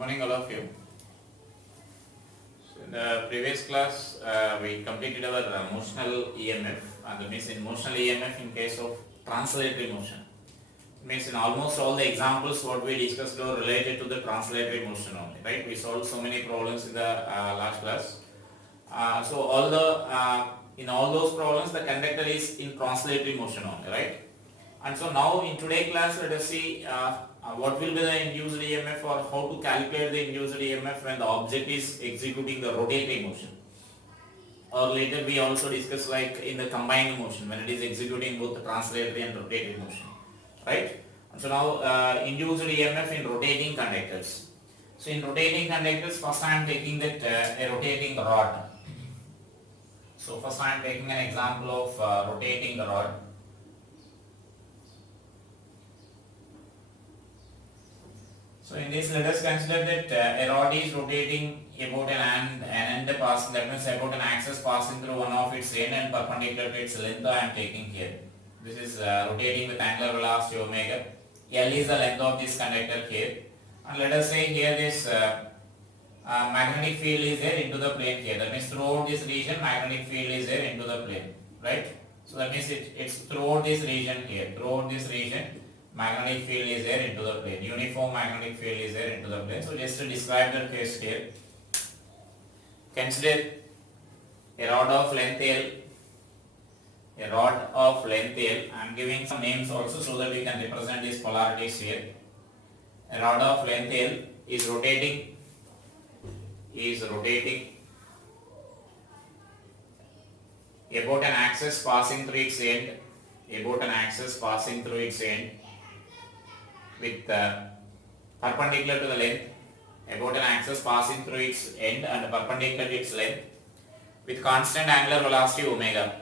morning, all of you. So in the previous class, we completed our motional EMF, and that means in motional EMF in case of translatory motion. It means in almost all the examples what we discussed were related to the translatory motion only, right? We solved so many problems in the last class. So in all those problems, the conductor is in translatory motion only, right? And so now in today's class, let us see what will be the induced EMF or how to calculate the induced EMF when the object is executing the rotating motion. Or later we also discuss like in the combined motion when it is executing both the translatory and rotating motion, right? And so now induced EMF in rotating conductors. So in rotating conductors, first I am taking that a rotating rod. So first I am taking an example of rotating rod. So in this, let us consider that a rod is rotating about an end passing, that means about an axis passing through one of its end and perpendicular to its length I am taking here. This is rotating with angular velocity omega. L is the length of this conductor here. And let us say here this magnetic field is there into the plane here. That means throughout this region magnetic field is there into the plane, right? So that means it's throughout this region here. Throughout this region magnetic field is there into the plane. Uniform magnetic field is there into the plane. So just to describe the case here, consider a rod of length L. A rod of length L. I am giving some names also so that we can represent these polarities here. A rod of length L is rotating about an axis passing through its end, with perpendicular to the length, about an axis passing through its end and perpendicular to its length, with constant angular velocity omega,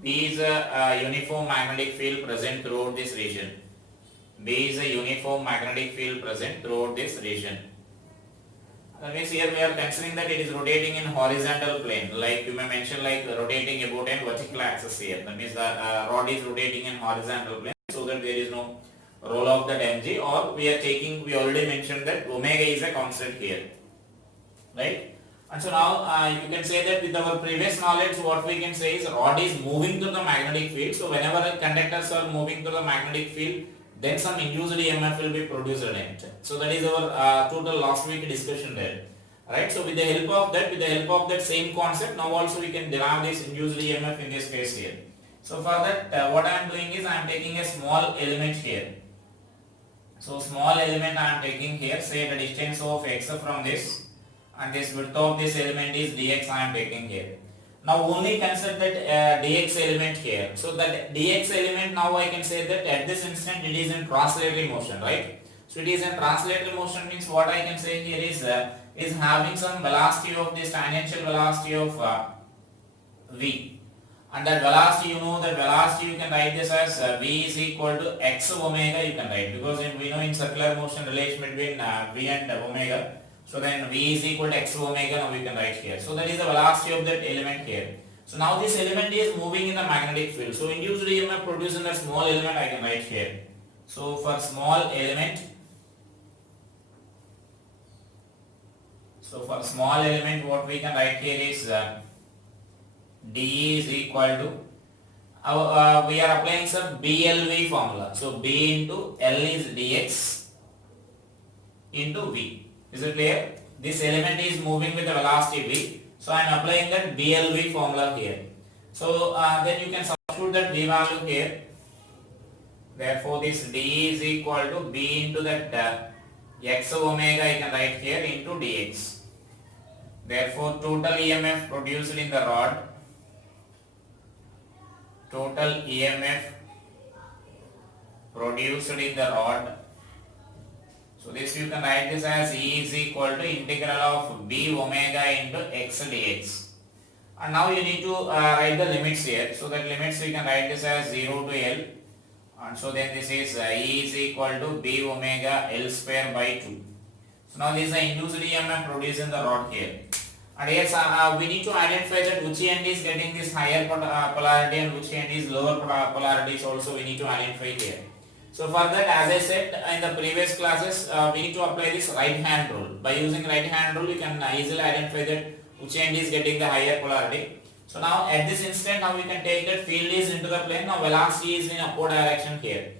B is a uniform magnetic field present throughout this region. That means here we are considering that it is rotating in horizontal plane. Like you may mention like rotating about a vertical axis here. That means the rod is rotating in horizontal plane so that there is no roll of that mg, or we already mentioned that omega is a constant here, right? And so now you can say that with our previous knowledge what we can say is rod is moving through the magnetic field. So whenever conductors are moving through the magnetic field, then some induced EMF will be produced in it. So that is our total last week discussion there, right? So with the help of that same concept, now also we can derive this induced EMF in this case here. So for that what I am doing is I am taking a small element here. So small element I am taking here, say the distance of x from this, and this width of this element is dx I am taking here. Now only consider that dx element here. So that dx element, now I can say that at this instant it is in translatory motion, right? So it is in translatory motion means what I can say here is having some velocity of this tangential velocity of v. And that velocity, you know that velocity you can write this as v is equal to x omega you can write, because we know in circular motion relation between v and omega. So then v is equal to x omega, now we can write here. So that is the velocity of that element here. So now this element is moving in the magnetic field. So induced EMF produced in that small element I can write here. So for small element, what we can write here is d is equal to, we are applying some BLV formula. So b into L is dx into v. Is it clear? This element is moving with the velocity v. So I am applying that BLV formula here. So then you can substitute that v value here. Therefore this d is equal to b into that x omega I can write here into dx. Therefore total EMF produced in the rod, so this you can write this as E is equal to integral of b omega into x dx. And now you need to write the limits here. So that limits we can write this as 0 to L. And so then this is E is equal to b omega L square by 2. So now this is the induced EMF produced in the rod here. And yes, we need to identify that which end is getting this higher polarity and which end is lower polarity is also we need to identify here. So for that, as I said in the previous classes, we need to apply this right hand rule. By using right hand rule, you can easily identify that which end is getting the higher polarity. So now at this instant, now we can take that field is into the plane, now velocity is in upward direction here.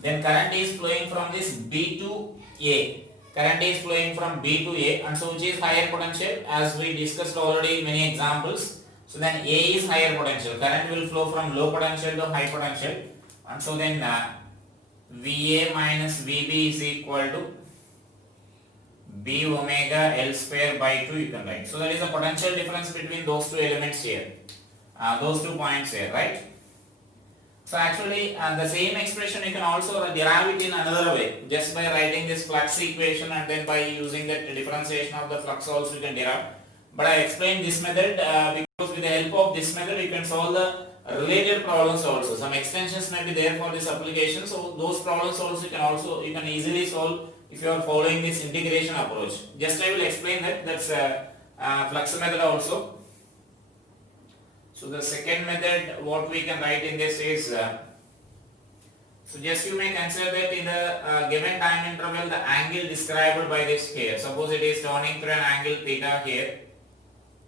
Then current is flowing from this B to A. Current is flowing from B to A, and so which is higher potential, as we discussed already in many examples. So then A is higher potential. Current will flow from low potential to high potential, and so then VA minus VB is equal to B omega L square by 2 you can write. So that is the potential difference between those two elements here, those 2 points here, right? So actually the same expression you can also derive it in another way, just by writing this flux equation and then by using the differentiation of the flux also you can derive. But I explained this method because with the help of this method you can solve the related problems also. Some extensions may be there for this application, so those problems also you can easily solve if you are following this integration approach. Just I will explain that. That's flux method also. So the second method what we can write in this is so just you may consider that in the given time interval the angle described by this here. Suppose it is turning through an angle theta here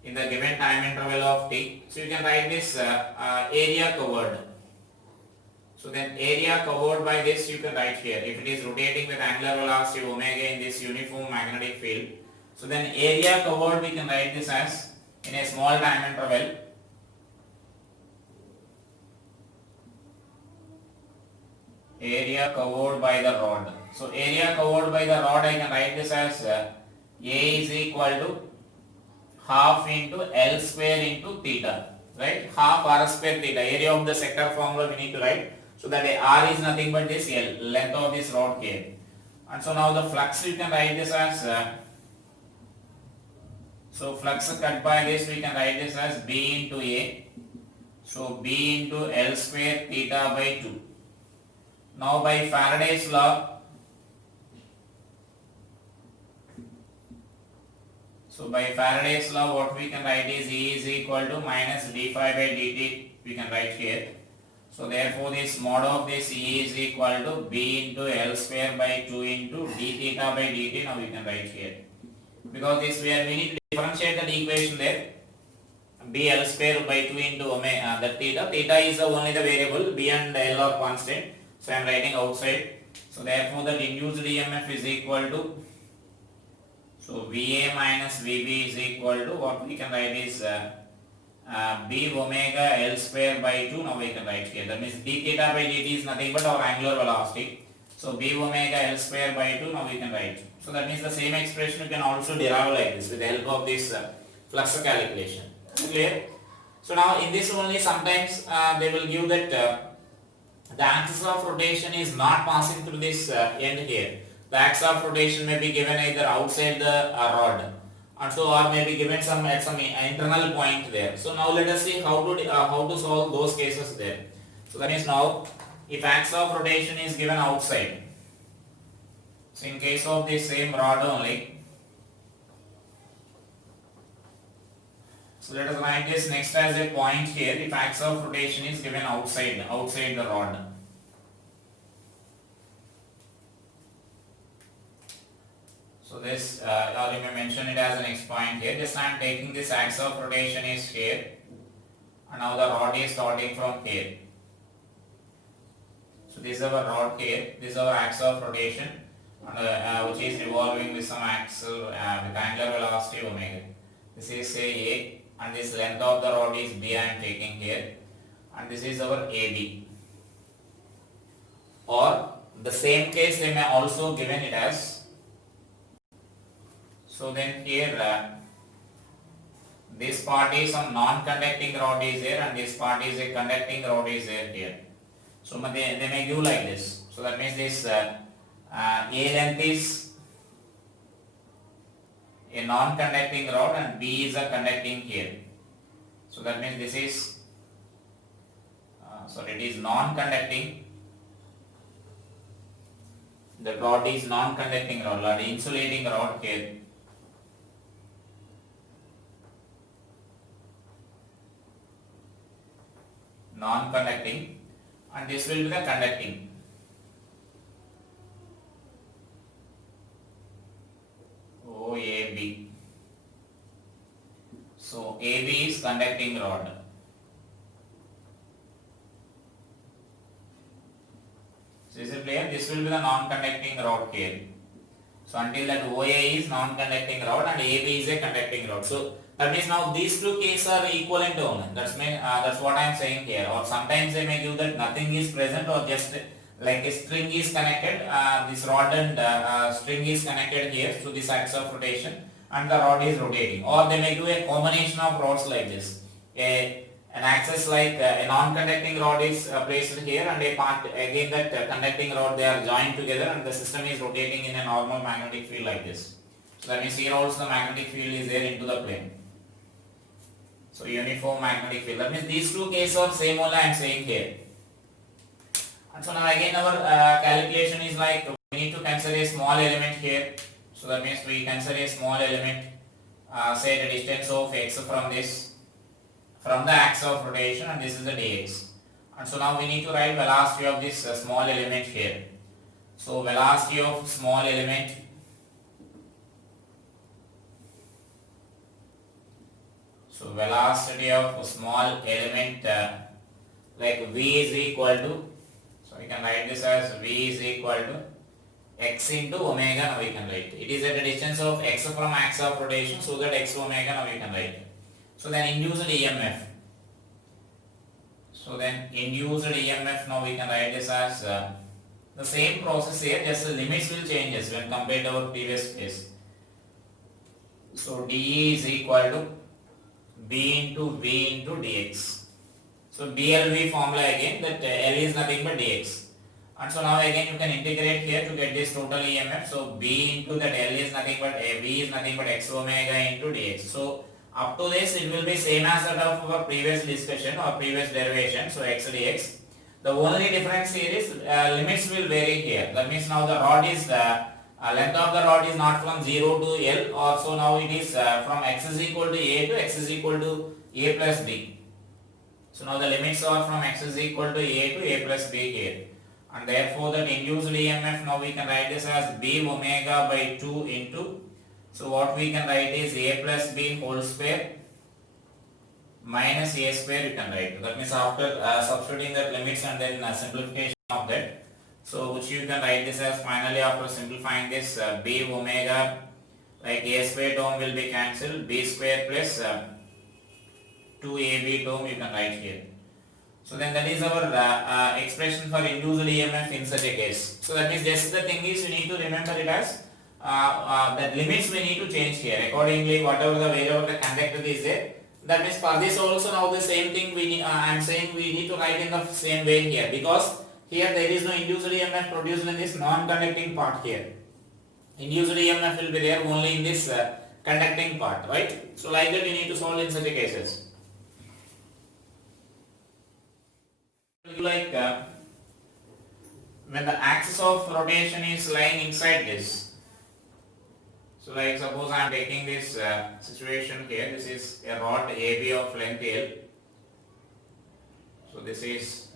in the given time interval of t. So you can write this area covered. So then area covered by this you can write here. If it is rotating with angular velocity omega in this uniform magnetic field, so then area covered we can write this as in a small time interval. Area covered by the rod. So area covered by the rod I can write this as A is equal to half into L square into theta, right? Half R square theta. Area of the sector formula we need to write. So that R is nothing but this L, length of this rod here. And so now the flux you can write this as so flux cut by this we can write this as B into A. So B into L square theta by 2. Now by Faraday's law, so by Faraday's law what we can write is E is equal to minus d phi by dt we can write here. So therefore this mod of this E is equal to B into L square by 2 into d theta by dt. Now we can write here. Because this we need to differentiate that equation there. B L square by 2 into omega that theta. Theta is only the variable, B and L are constant. So I am writing outside. So therefore the induced EMF is equal to, so VA minus VB is equal to what we can write is B omega L square by 2. Now we can write here. That means d theta by dt is nothing but our angular velocity. So B omega L square by 2. Now we can write. So that means the same expression you can also derive like this with the help of this flux calculation. Clear? So now in this only sometimes they will give that the axis of rotation is not passing through this end here. The axis of rotation may be given either outside the rod, and so or may be given at some internal point there. So now let us see how to solve those cases there. So that means now if axis of rotation is given outside, so in case of this same rod only, so let us write this next as a point here if axis of rotation is given outside the rod. So this or you may mention it as the next point here. Just I am taking this axis of rotation is here, and now the rod is starting from here. So this is our rod here. This is our axis of rotation, and which is revolving with some axle with angular velocity omega. This is say A. And this length of the rod is B I am taking here, and this is our AB. Or the same case they may also given it as, so then here this part is some non-conducting rod is there and this part is a conducting rod is there here. So they may give like this. So that means this A length is a non-conducting rod and B is a conducting here. So that means this is, it is non-conducting. The rod is non-conducting rod, or insulating rod here. non-conducting, and this will be the conducting. OAB. So AB is conducting rod. So is it clear? This will be the non-conducting rod here. So until that OA is non-conducting rod and AB is a conducting rod. So that means now these two cases are equivalent only. That's what I am saying here. Or sometimes they may give that nothing is present, or just like a string is connected. This rod and string is connected here to this axis of rotation, and the rod is rotating. Or they may give a combination of rods like this. An axis like a non-conducting rod is placed here, and a part again that conducting rod, they are joined together, and the system is rotating in a normal magnetic field like this. So that means here also the magnetic field is there into the plane. So uniform magnetic field. That means these two cases are same only I am saying here. And so now again our calculation is like we need to consider a small element here. So that means we consider a small element, say the distance of x from the axis of rotation, and this is the dx. And so now we need to write velocity of this small element here. So velocity of small element, so velocity of small element like v is equal to, so we can write this as v is equal to x into omega. Now we can write it is at a distance of x from axis of rotation, so that x omega now we can write. So then induced EMF. So then induced EMF, now we can write this as the same process here, just the limits will changes when compared to our previous case. So dE is equal to B into V into dx. So BLV formula again, that L is nothing but dx. And so now again you can integrate here to get this total EMF. So B into that L is nothing but V is nothing but x omega into dx. So up to this it will be same as that of our previous discussion or previous derivation. So x dx. The only difference here is limits will vary here. That means now the rod is length of the rod is not from 0 to L, or so now it is from x is equal to A to x is equal to A plus B. So now the limits are from x is equal to A plus B here. And therefore that induced EMF, now we can write this as B omega by 2 into, so what we can write is A plus B whole square minus A square you can write. That means after substituting that limits and then simplification of that, so which you can write this as finally after simplifying this B omega, like A square term will be cancelled, B square plus 2AB term you can write here. So then that is our expression for induced EMF in such a case. So that means just the thing is you need to remember it as that limits we need to change here. Accordingly, whatever the wherever the conductor is there, that means for this also now the same thing we need, I am saying we need to write in the same way here, because here there is no induced EMF produced in this non-conducting part here. Induced EMF will be there only in this conducting part, right? So like that you need to solve in such a cases. Like when the axis of rotation is lying inside this. So like suppose I am taking this situation here, this is a rod AB of length L. So this is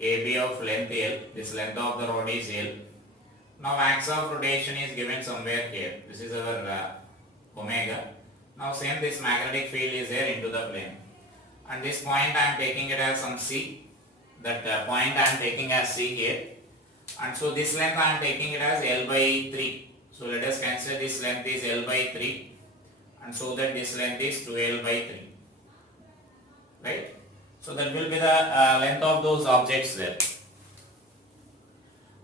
AB of length L, this length of the rod is L. Now axis of rotation is given somewhere here, this is our omega. Now same this magnetic field is there into the plane. And this point I am taking it as some C, that point I am taking as C here, and so this length I am taking it as L by 3. So let us consider this length is L by 3, and so that this length is 2L by 3, right? So that will be the length of those objects there.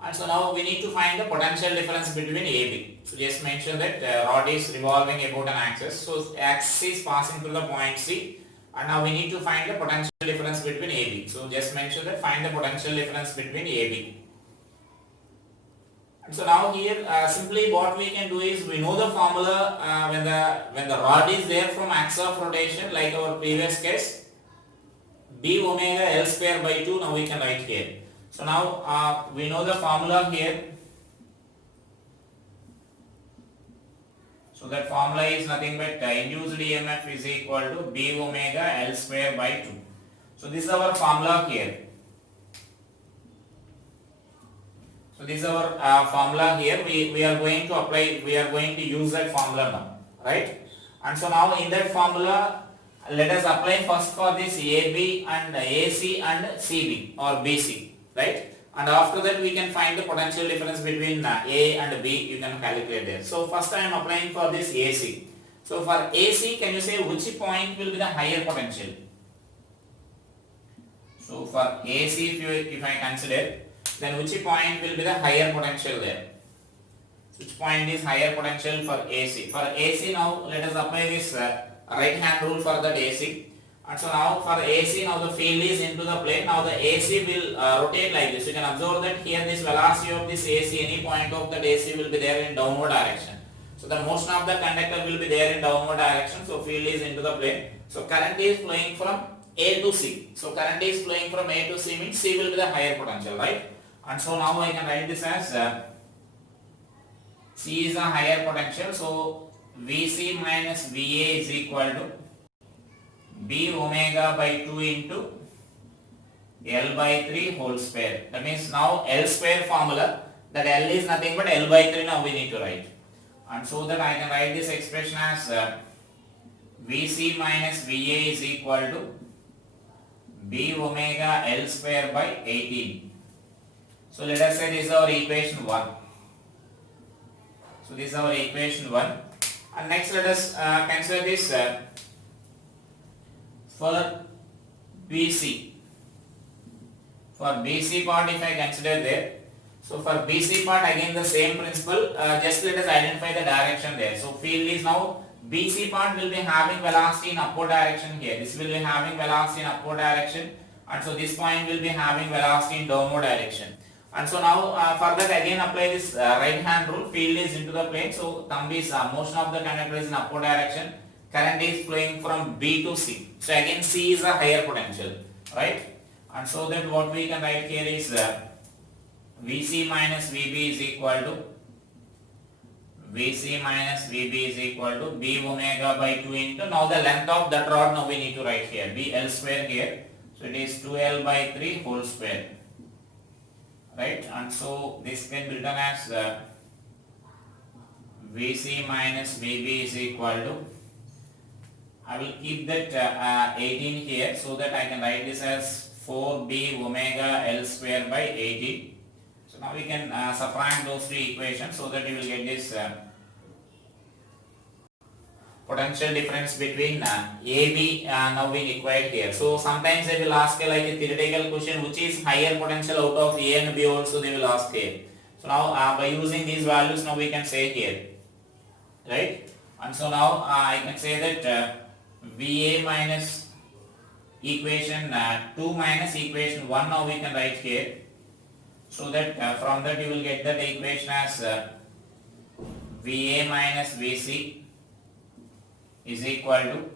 And so now we need to find the potential difference between AB. So just mention that rod is revolving about an axis, so axis is passing through the point C. And now we need to find the potential difference between AB. So just mention that find the potential difference between AB. And so now here simply what we can do is we know the formula when the rod is there from axis of rotation, like our previous case, B omega L square by 2. Now we can write here. So now we know the formula here. So that formula is nothing but induced EMF is equal to B omega L square by 2. So this is our formula here. So this is our formula here. We are going to apply, we are going to use that formula now, right? And so now in that formula, let us apply first for this AB and AC and CB or BC, right? And after that we can find the potential difference between A and B, you can calculate there. So first I am applying for this AC. So for AC, can you say which point will be the higher potential? So for AC, if I consider, then which point will be the higher potential there? Which point is higher potential for AC? For AC now, let us apply this right hand rule for that AC. And so now for AC, now the field is into the plane. Now the AC will rotate like this. You can observe that here this velocity of this AC, any point of that AC will be there in downward direction. So the motion of the conductor will be there in downward direction. So field is into the plane. So current is flowing from A to C. So current is flowing from A to C means C will be the higher potential, right? And so now I can write this as C is a higher potential. So Vc minus Va is equal to B omega by 2 into L by 3 whole square. That means now L square formula, that L is nothing but L by 3 now we need to write. And so that I can write this expression as Vc minus Va is equal to B omega L square by 18. So let us say this is our equation 1. So this is our equation 1. And next let us consider this for BC. For BC part if I consider there. So for BC part again the same principle, just let us identify the direction there. So field is now, BC part will be having velocity in upward direction here. This will be having velocity in upward direction, and so this point will be having velocity in downward direction. And so now for that again apply this right hand rule. Field is into the plane, so thumb is motion of the conductor is in upward direction. Current is flowing from B to C. So again C is a higher potential, right? And so that what we can write here is Vc minus Vb is equal to B omega by 2 into, now the length of that rod now we need to write here, B L square here. So it is 2L by 3 whole square, right? And so this can be written as Vc minus Vb is equal to, I will keep that 18 here so that I can write this as 4B omega L square by 18. So now we can subtract those two equations so that you will get this potential difference between AB now we required here. So sometimes they will ask like a theoretical question, which is higher potential out of A and B also they will ask here. So now by using these values now we can say here, right? And so now I can say that Va minus equation 2 minus equation 1 now we can write here. So that from that you will get that equation as Va minus Vc is equal to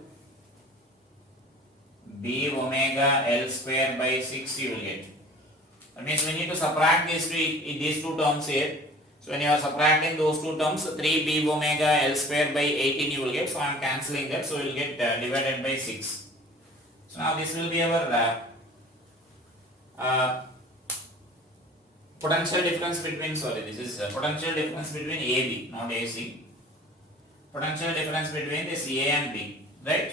B omega L square by 6 you will get. That means we need to subtract these two terms here. So when you are subtracting those two terms, 3B omega L square by 18 you will get. So I am cancelling that. So you will get divided by 6. So now this will be our potential difference between, this is potential difference between AB, not AC. Potential difference between this A and B, right?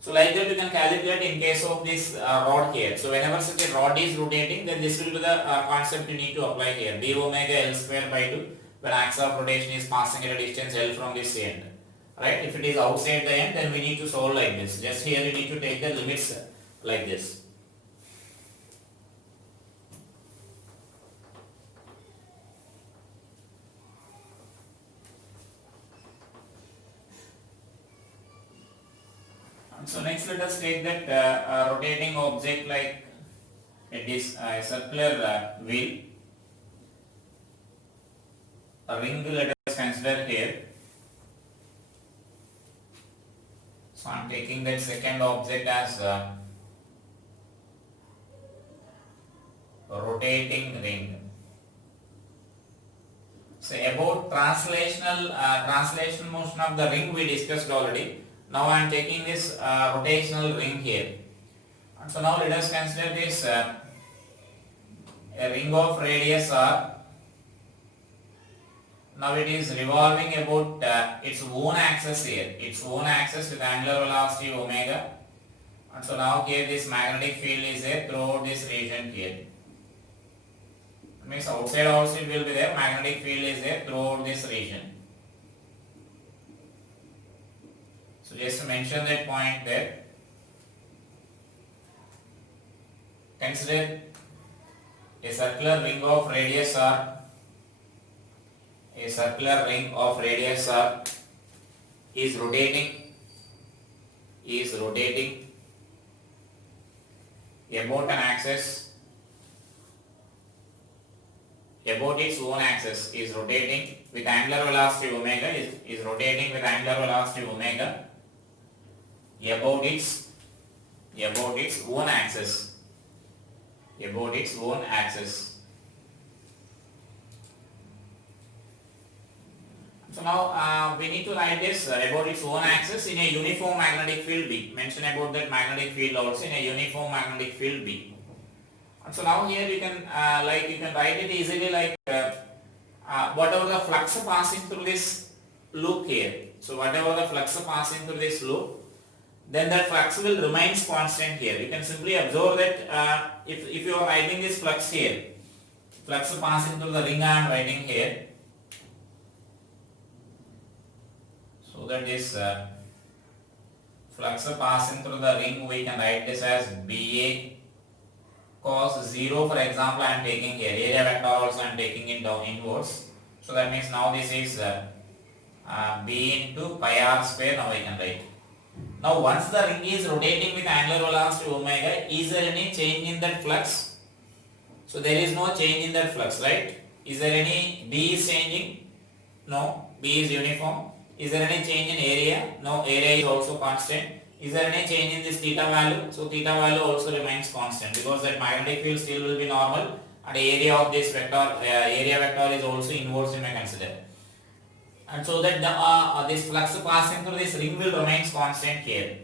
So like that you can calculate in case of this rod here. So whenever such a rod is rotating, then this will be the concept you need to apply here. B omega L square by 2 when axis of rotation is passing at a distance L from this end, right? If it is outside the end, then we need to solve like this. Just here you need to take the limits like this. So next let us take that rotating object like a circular wheel, a ring let us consider here. So I am taking that second object as a rotating ring. So about translational motion of the ring we discussed already. Now I am taking this rotational ring here, And so now let us consider this a ring of radius r. Now it is revolving about its own axis here, its own axis with angular velocity omega. And so now here this magnetic field is there throughout this region here. It means outside also it will be there, magnetic field is there throughout this region. So just to mention that point there. Consider a circular ring of radius r. A circular ring of radius r is rotating about an axis, about its own axis, is rotating with angular velocity omega, is rotating with angular velocity omega about its own axis, about its own axis. So now we need to write this about its own axis in a uniform magnetic field B. Mention about that magnetic field also in a uniform magnetic field B. And so now here you can you can write it easily like whatever the flux passing through this loop here. So whatever the flux passing through this loop, then that flux will remains constant here. You can simply observe that if you are writing this flux here, flux passing through the ring I am writing here. So that this flux passing through the ring, we can write this as BA cos 0, for example, I am taking here. Area vector also I am taking it down inwards. So that means now this is B into pi r square, now I can write. Now once the ring is rotating with angular velocity omega, is there any change in that flux? So there is no change in that flux, right? Is there any, B is changing? No, B is uniform. Is there any change in area? No, area is also constant. Is there any change in this theta value? So theta value also remains constant because that magnetic field still will be normal and the area of this vector, area vector is also inverse you may consider. And so that this flux passing through this ring will remains constant here.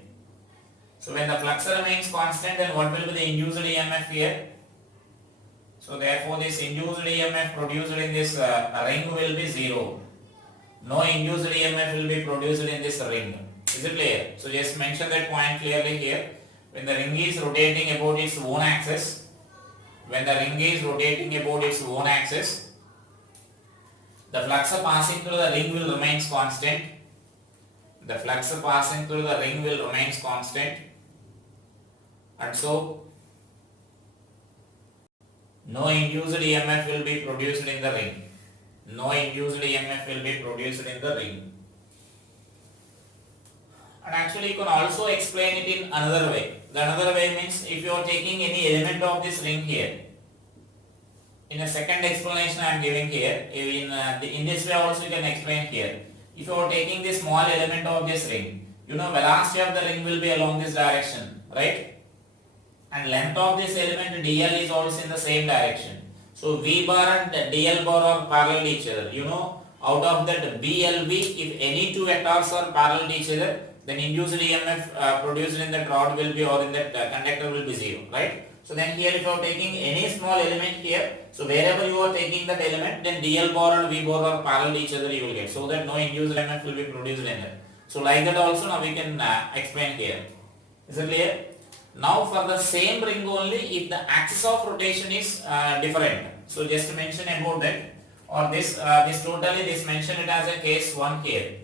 So when the flux remains constant, then what will be the induced EMF here? So therefore this induced EMF produced in this ring will be 0. No induced EMF will be produced in this ring. Is it clear? So just mention that point clearly here. When the ring is rotating about its own axis, when the ring is rotating about its own axis, the flux passing through the ring will remains constant. The flux passing through the ring will remains constant. And so no induced EMF will be produced in the ring. No induced EMF will be produced in the ring. And actually you can also explain it in another way. The another way means if you are taking any element of this ring here, in a second explanation I am giving here, in this way also you can explain here. If you are taking this small element of this ring, you know velocity of the ring will be along this direction, right? And length of this element dl is also in the same direction. So V bar and dl bar are parallel to each other. You know, out of that BLV, if any two vectors are parallel to each other, then induced EMF produced in that rod will be, or in that conductor will be 0, right? So then here if you are taking any small element here, so wherever you are taking that element, then dl bar and V bar are parallel to each other you will get. So that no induced EMF will be produced in there. So like that also now we can explain here. Is it clear? Now for the same ring only, if the axis of rotation is different, so just to mention about that, or this mention it as a case 1 here.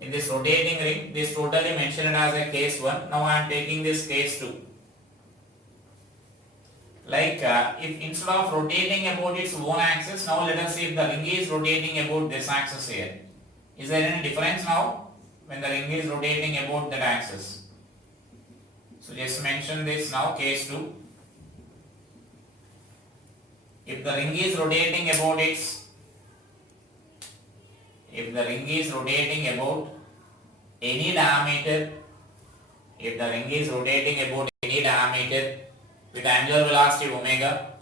In this rotating ring, this totally mention it as a case 1. Now I am taking this case 2. Like if instead of rotating about its own axis, now let us see if the ring is rotating about this axis here. Is there any difference now when the ring is rotating about that axis? So just mention this now, case 2. If the ring is rotating about any diameter, if the ring is rotating about any diameter with angular velocity omega,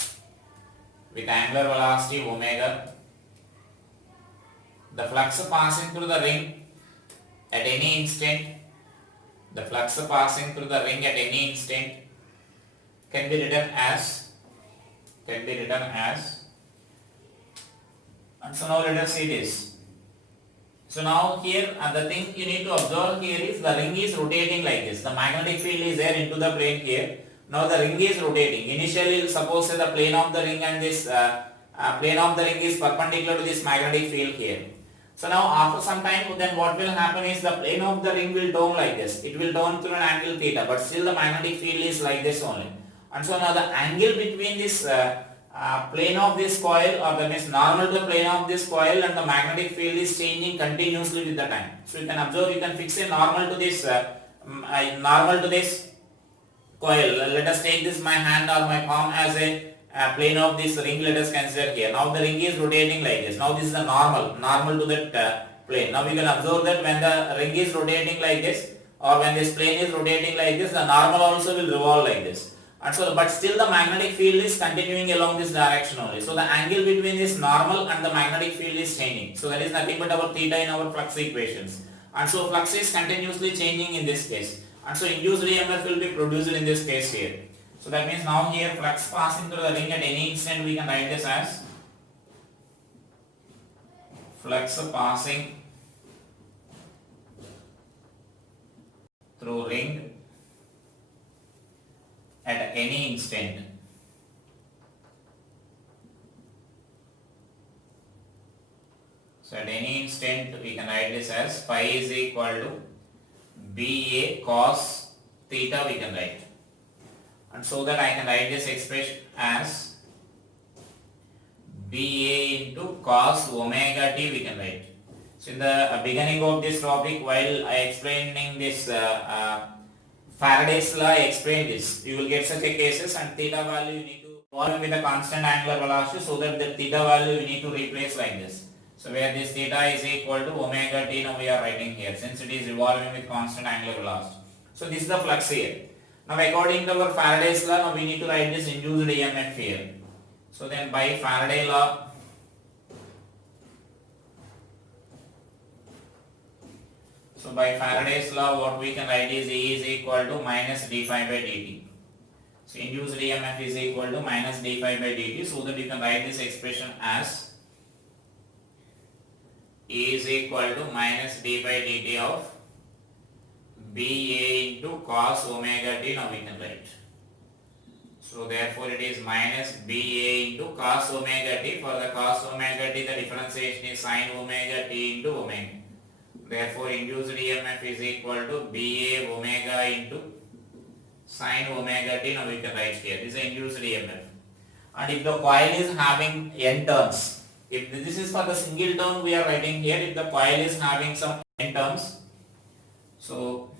the flux passing through the ring at any instant the flux passing through the ring at any instant can be written as, and so now let us see this. So now here the thing you need to observe here is the ring is rotating like this. The magnetic field is there into the plane here. Now the ring is rotating. Initially suppose say the plane of the ring and this plane of the ring is perpendicular to this magnetic field here. So now after some time then what will happen is the plane of the ring will turn like this. It will turn through an angle theta, but still the magnetic field is like this only. And so now the angle between this plane of this coil, or that means normal to the plane of this coil, and the magnetic field is changing continuously with the time. So you can observe, you can fix a normal to this coil. Let us take this my hand or my palm as a plane of this ring. Let us consider here. Now the ring is rotating like this. Now this is the normal to that plane. Now we can observe that when the ring is rotating like this, or when this plane is rotating like this, the normal also will revolve like this. And so, but still the magnetic field is continuing along this direction only. So the angle between this normal and the magnetic field is changing. So that is nothing but our theta in our flux equations. And so flux is continuously changing in this case. And so induced EMF will be produced in this case here. So that means now here flux passing through the ring at any instant, we can write this as flux passing through ring at any instant. So at any instant we can write this as phi is equal to BA cos theta we can write. And so that I can write this expression as BA into cos omega t we can write. So in the beginning of this topic, while I explaining this Faraday's law, I explained this. You will get such a cases, and theta value you need to solve with a constant angular velocity, so that the theta value you need to replace like this. So where this theta is equal to omega t, now we are writing here since it is revolving with constant angular velocity. So this is the flux here. Now according to our Faraday's law, now we need to write this induced EMF here. So then by Faraday law, so by Faraday's law, what we can write is E is equal to minus d phi by dt. So induced EMF is equal to minus d phi by dt, so that you can write this expression as E is equal to minus d by dt of BA into cos omega t. Now we can write. So therefore it is minus BA into cos omega t. For the cos omega t, the differentiation is sin omega t into omega. Therefore induced EMF is equal to BA omega into sin omega t. Now we can write here. This is induced EMF. And if the coil is having n turns, if this is for the single turn we are writing here, if the coil is having some n turns, so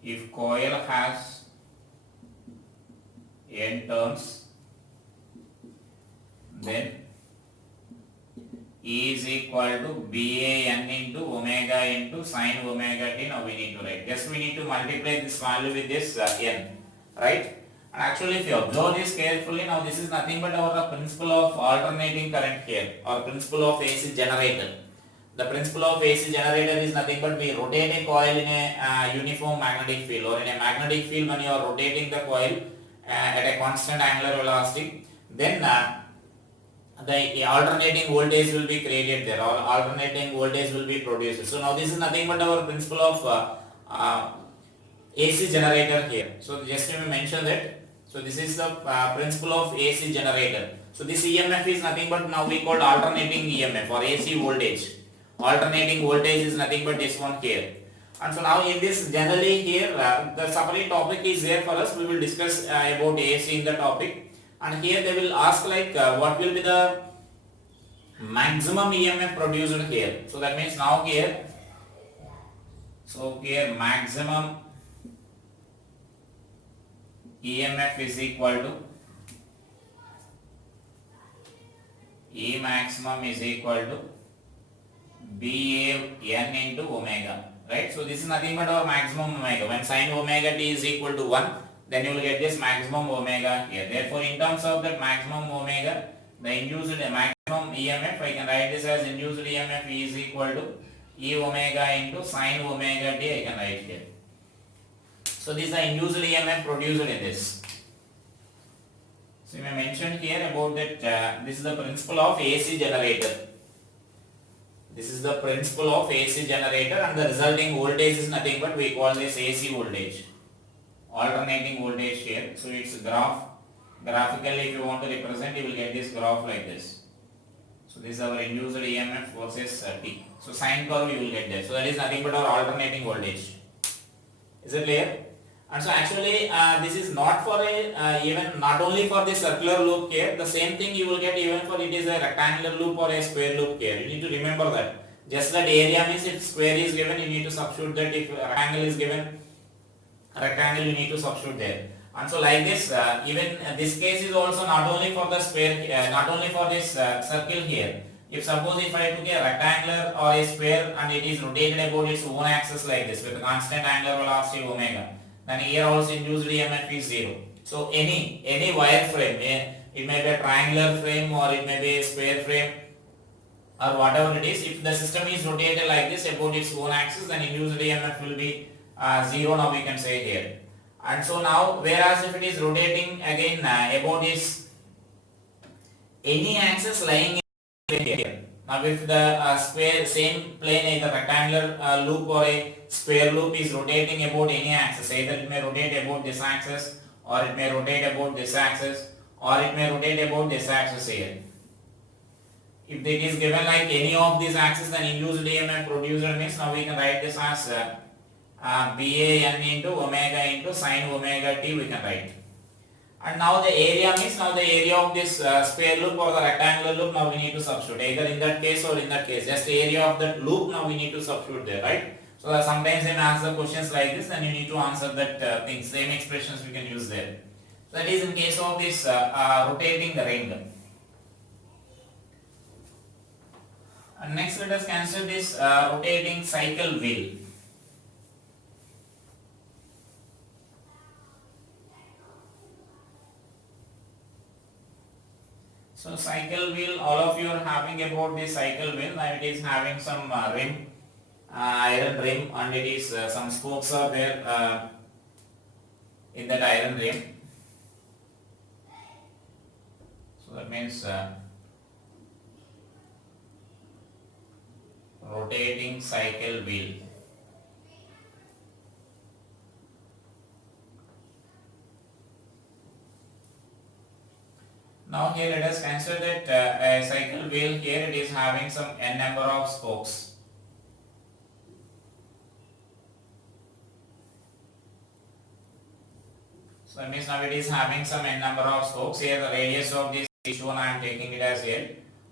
if coil has n turns, then E is equal to BAN into omega into sin omega t. Now we need to write. Just we need to multiply this value with this n, right? And actually if you observe this carefully, now this is nothing but our principle of alternating current here, or principle of AC generator. The principle of AC generator is nothing but we rotate a coil in a uniform magnetic field, or in a magnetic field when you are rotating the coil at a constant angular velocity, then the alternating voltage will be created there, or alternating voltage will be produced. So now this is nothing but our principle of AC generator here. So just to mention that, so this is the principle of AC generator. So this EMF is nothing but now we call alternating EMF or AC voltage. Alternating voltage is nothing but this one here. And so now in this generally here the separate topic is there for us. We will discuss about AC in the topic. And here they will ask like what will be the maximum EMF produced here. So that means now here, so here maximum EMF is equal to E maximum is equal to BAN into omega, right? So this is nothing but our maximum omega. When sin omega t is equal to 1, then you will get this maximum omega here. Therefore, in terms of that maximum omega, the induced maximum EMF, I can write this as induced EMF is equal to E omega into sine omega t I can write here. So this is the induced EMF produced in this. So we mentioned here about that this is the principle of AC generator. This is the principle of AC generator and the resulting voltage is nothing but we call this AC voltage. Alternating voltage here. So it's graph. Graphically if you want to represent you will get this graph like this. So this is our induced EMF versus T. So sine curve you will get there. So that is nothing but our alternating voltage. Is it clear? And so actually this is not for a even not only for the circular loop here, the same thing you will get even for it is a rectangular loop or a square loop here. You need to remember that. Just that area means if square is given, you need to substitute that. If rectangle is given, rectangle you need to substitute there. And so like this, even this case is also not only for the square, not only for this circle here. If suppose if I took a rectangular or a square and it is rotated about its own axis like this with a constant angular velocity omega, then here also induced EMF is 0. So any wire frame, it may be a triangular frame or it may be a square frame or whatever it is, if the system is rotated like this about its own axis, then induced EMF will be 0 now we can say here. And so now whereas if it is rotating again about its any axis lying in here. Now if the square same plane either rectangular loop or a square loop is rotating about any axis, either it may rotate about this axis or it may rotate about this axis or it may rotate about this axis here. If it is given like any of these axes, then induced EMF produced means now we can write this as BAN into omega into sine omega t we can write. And now the area means now the area of this square loop or the rectangular loop now we need to substitute either in that case or in that case. Just the area of that loop now we need to substitute there, right? So that sometimes they may ask the questions like this, then you need to answer that thing. Same expressions we can use there. That is in case of this rotating ring. And next let us consider this rotating cycle wheel. So cycle wheel, all of you are having about this cycle wheel. Now it is having some rim, iron rim, and it is some spokes are there in that iron rim. So that means rotating cycle wheel. Now here let us consider that a cycle wheel here it is having some n number of spokes. So that means now it is having some n number of spokes. Here the radius of this each one I am taking it as L,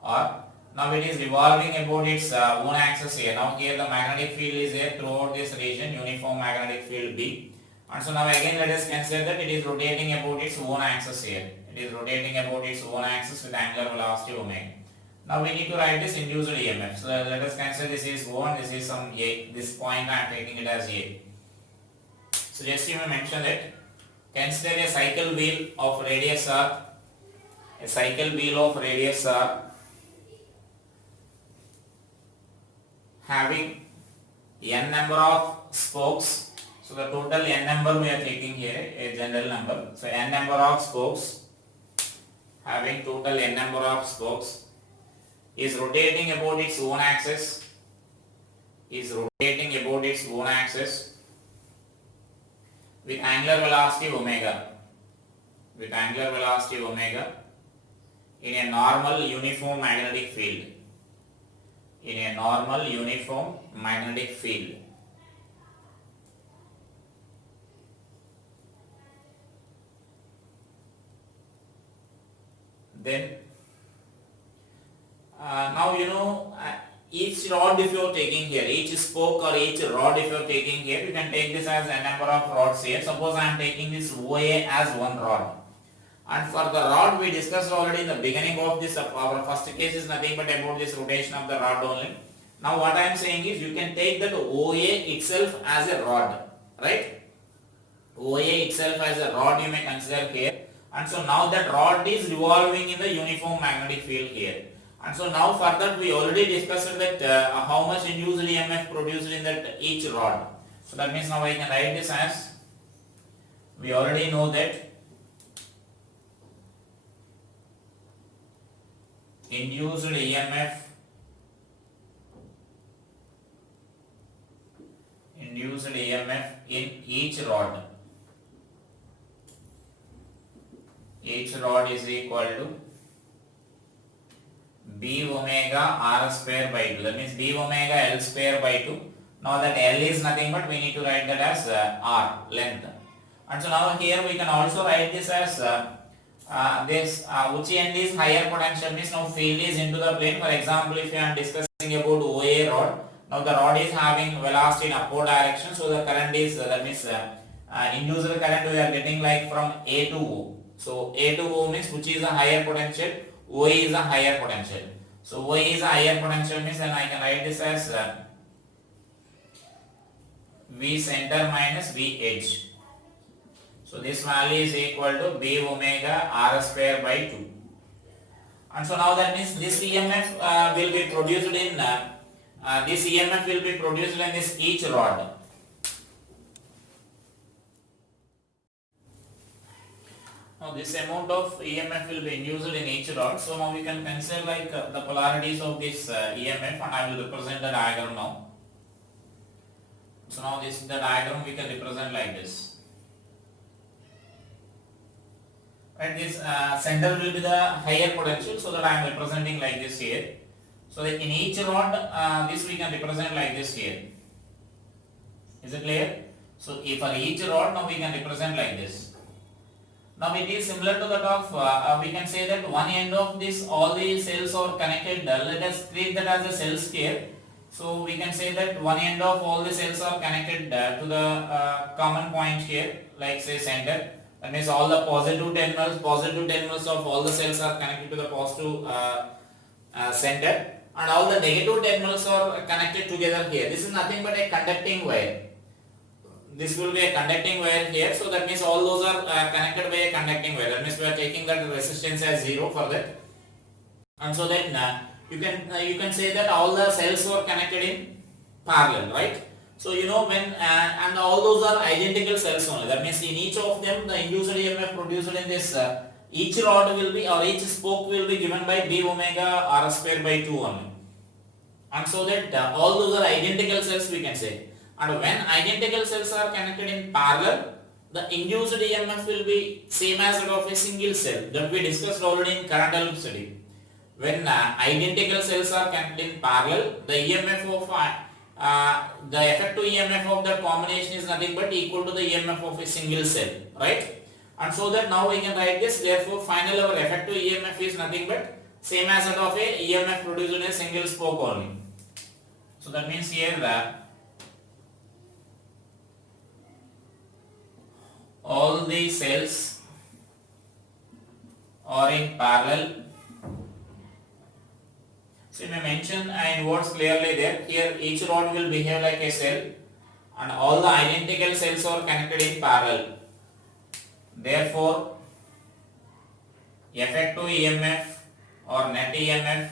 or now it is revolving about its own axis here. Now here the magnetic field is there throughout this region, uniform magnetic field B. And so now again let us consider that it is rotating about its own axis here. It is rotating about its own axis with angular velocity omega. Now we need to write this induced EMF. So let us consider this is 1, this is some A. This point I am taking it as A. So just you may mention that. Consider a cycle wheel of radius R. A cycle wheel of radius R having n number of spokes. So the total n number we are taking here, a general number. So n number of spokes, having total n number of spokes, is rotating about its own axis, with angular velocity omega, in a normal uniform magnetic field. Then now you know each rod if you are taking here, each spoke or each rod if you are taking here, you can take this as a number of rods here. Suppose I am taking this OA as one rod. And for the rod we discussed already in the beginning of this, our first case is nothing but about this rotation of the rod only. Now what I am saying is you can take that OA itself as a rod, right? OA itself as a rod you may consider here. And so now that rod is revolving in the uniform magnetic field here. And so now further we already discussed that how much induced EMF produced in that each rod. So that means now I can write this as, we already know that induced EMF in each rod. Each rod is equal to B omega R square by 2. That means B omega L square by 2. Now that L is nothing but we need to write that as R, length. And so now here we can also write this as which end is higher potential, means now field is into the plane. For example, if you are discussing about OA rod, now the rod is having velocity in upward direction, so the current is that means induced current we are getting like from A to O. So A to O means which is a higher potential, OA is a higher potential. So OA is a higher potential means then I can write this as V center minus V edge. So this value is equal to B omega R square by 2. And so now that means this EMF will be produced in this each rod. Now this amount of EMF will be induced in each rod. So now we can consider like the polarities of this EMF, and I will represent the diagram now. So now this is the diagram we can represent like this. Right, this center will be the higher potential, so that I am representing like this here. So that in each rod, this we can represent like this here. Is it clear? So if for each rod, now we can represent like this. Now it is similar to that of, we can say that one end of this, all the cells are connected. Let us treat that as a cell here. So we can say that one end of all the cells are connected to the common point here, like say center. That means all the positive terminals of all the cells are connected to the positive center, and all the negative terminals are connected together here. This is nothing but a conducting wire. This will be a conducting wire here, so that means all those are connected by a conducting wire. That means we are taking that resistance as 0 for that, and so then you can say that all the cells are connected in parallel, right? So you know when and all those are identical cells only. That means in each of them the induced EMF produced in this each rod will be, or each spoke will be given by B omega R square by 2 only. And so that all those are identical cells we can say. And when identical cells are connected in parallel, the induced EMF will be same as that of a single cell that we discussed already in current element study. When identical cells are connected in parallel, the EMF of the effective EMF of the combination is nothing but equal to the EMF of a single cell, right? And so that now we can write this. Therefore, finally our effective EMF is nothing but same as that of a EMF produced in a single spoke only. So that means here all the cells are in parallel. So you may mention in words clearly there. Here each rod will behave like a cell, and all the identical cells are connected in parallel. Therefore, effective EMF or net EMF,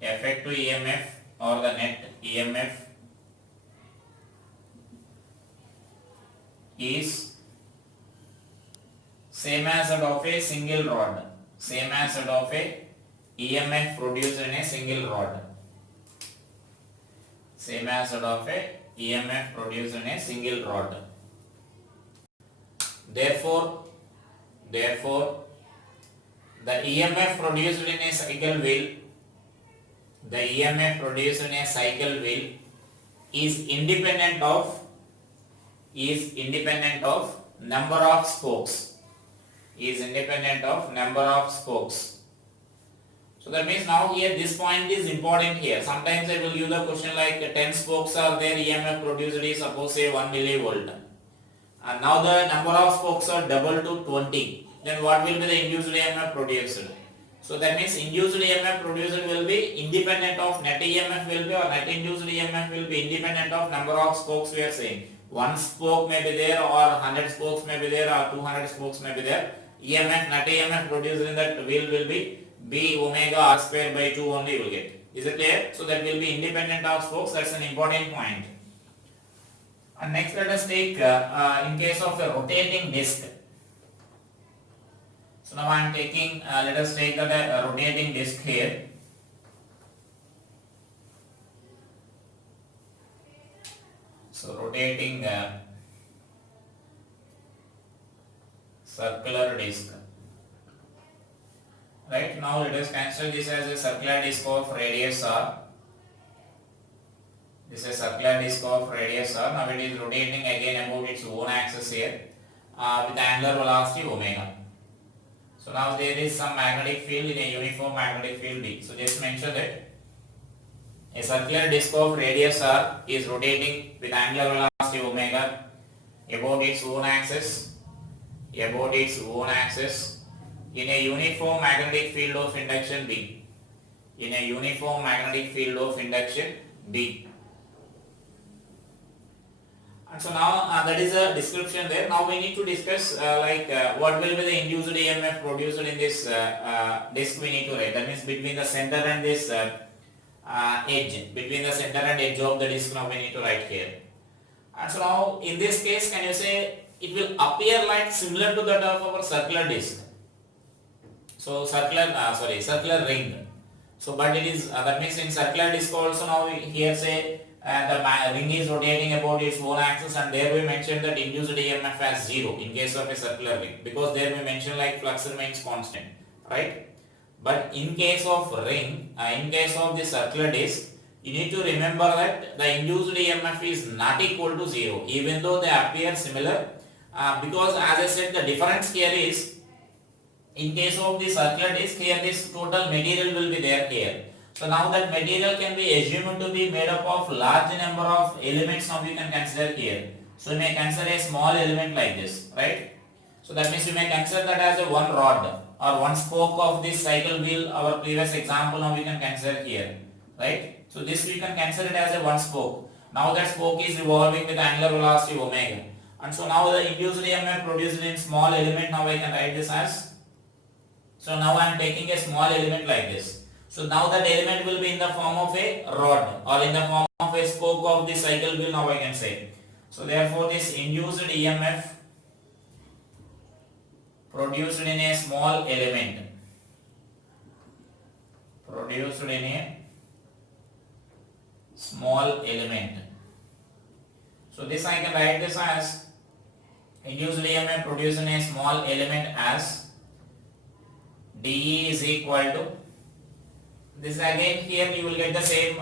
effective EMF or the net EMF is same as that of a single rod, same as that of a EMF produced in a single rod, same as that of a EMF produced in a single rod. Therefore, the EMF produced in a cycle wheel, the EMF produced in a cycle wheel is independent of number of spokes. Is independent of number of spokes. So that means now here this point is important here. Sometimes I will give the question like 10 spokes are there, EMF produced is suppose say 1 millivolt. And now the number of spokes are double to 20. Then what will be the induced EMF produced? So that means induced EMF produced will be independent of net EMF will be, or net induced EMF will be independent of number of spokes we are saying. One spoke may be there, or 100 spokes may be there, or 200 spokes may be there. EMF, net EMF produced in that wheel will be B omega r square by 2 only you will get. Is it clear? So that will be independent of spokes. That's an important point. And next let us take in case of a rotating disc. So now I am taking, let us take a rotating disc here. So rotating circular disc. Right, now let us consider this as a circular disc of radius r. This is a circular disc of radius r. Now it is rotating again about its own axis here with angular velocity omega. So now there is some magnetic field in a uniform magnetic field B. So just mention that a circular disc of radius r is rotating with angular velocity omega about its own axis, in a uniform magnetic field of induction B. In a uniform magnetic field of induction B. And so now that is a description there. Now we need to discuss what will be the induced EMF produced in this disc we need to write. That means between the center and this edge. Between the center and edge of the disc now we need to write here. And so now in this case can you say it will appear like similar to that of our circular disc. So circular ring. So but it is that means in circular disc also now we here say the ring is rotating about its own axis, and there we mentioned that induced EMF as 0 in case of a circular ring, because there we mentioned like flux remains constant, right? But in case of ring, in case of the circular disc, you need to remember that the induced EMF is not equal to 0 even though they appear similar, because as I said the difference here is in case of the circular disc here this total material will be there here. So now that material can be assumed to be made up of large number of elements now we can consider here. So we may consider a small element like this, right? So that means we may consider that as a one rod or one spoke of this cycle wheel, our previous example now we can consider here, right? So this we can consider it as a one spoke. Now that spoke is revolving with angular velocity omega. And so now the induced EMF produced in small element, now I can write this as, so now I am taking a small element like this. So now that element will be in the form of a rod or in the form of a spoke of the cycle wheel now I can say. So therefore this induced EMF produced in a small element, So this I can write this as induced EMF produced in a small element as dE is equal to, this again here you will get the same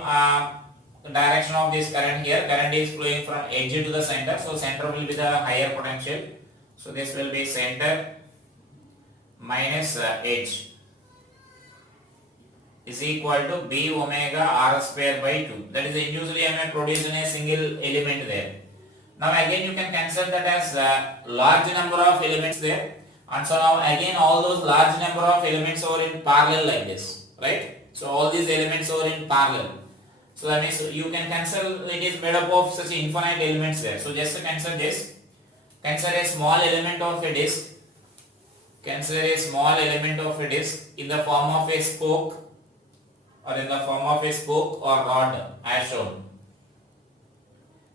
direction of this current here. Current is flowing from edge to the center, so center will be the higher potential. So this will be center minus edge is equal to B omega r square by 2. That is the induced EMF produced in a single element there. Now again you can consider that as large number of elements there. And so now again all those large number of elements are in parallel like this, right? So all these elements are in parallel. So that means you can consider it is made up of such infinite elements there. So just consider this. Consider a small element of a disc. Consider a small element of a disc in the form of a spoke or rod as shown.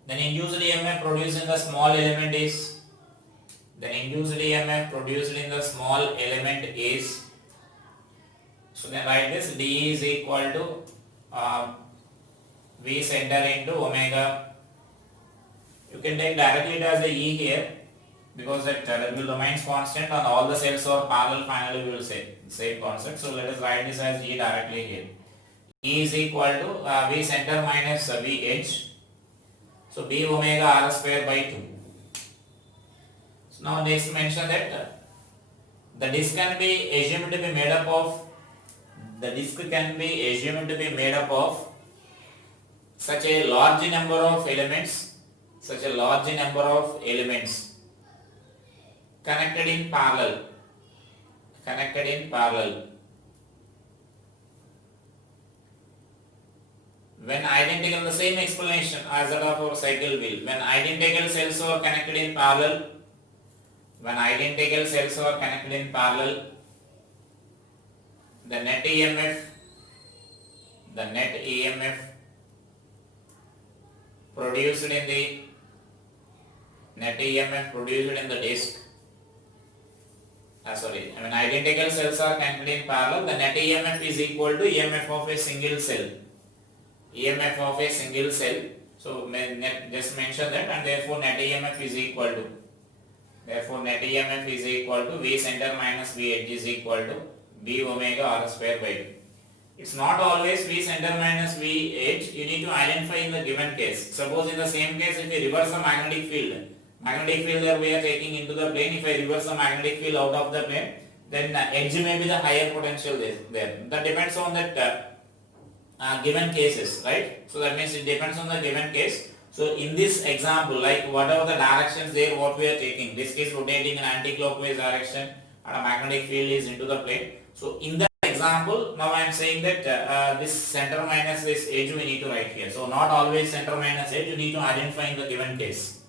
Then induced EMF produced in the small element is, so then write this dE is equal to V center into omega. You can take directly it as the E here because that will remains constant and all the cells are parallel, finally we will say same concept. So let us write this as E directly here. E is equal to V center minus V edge. So B omega r square by 2. So now next mention that the disc can be assumed to be made up of, such a large number of elements, connected in parallel. When identical, the same explanation as that of our cycle wheel. When identical cells are connected in parallel, when identical cells are connected in parallel, the net EMF produced in the disk, when identical cells are connected in parallel, the net EMF is equal to EMF of a single cell. So just mention that, and therefore net EMF is equal to V center minus V edge is equal to B omega R square by 2. It's not always V center minus V edge. You need to identify in the given case. Suppose in the same case, if we reverse the magnetic field that we are taking into the plane, if I reverse the magnetic field out of the plane, then edge may be the higher potential there. That depends on that given cases, right? So that means it depends on the given case. So in this example, like whatever the directions there, what we are taking, this is rotating in anti-clockwise direction and a magnetic field is into the plane. So in that example, now I am saying that this center minus this edge we need to write here. So not always center minus edge, you need to identify in the given case.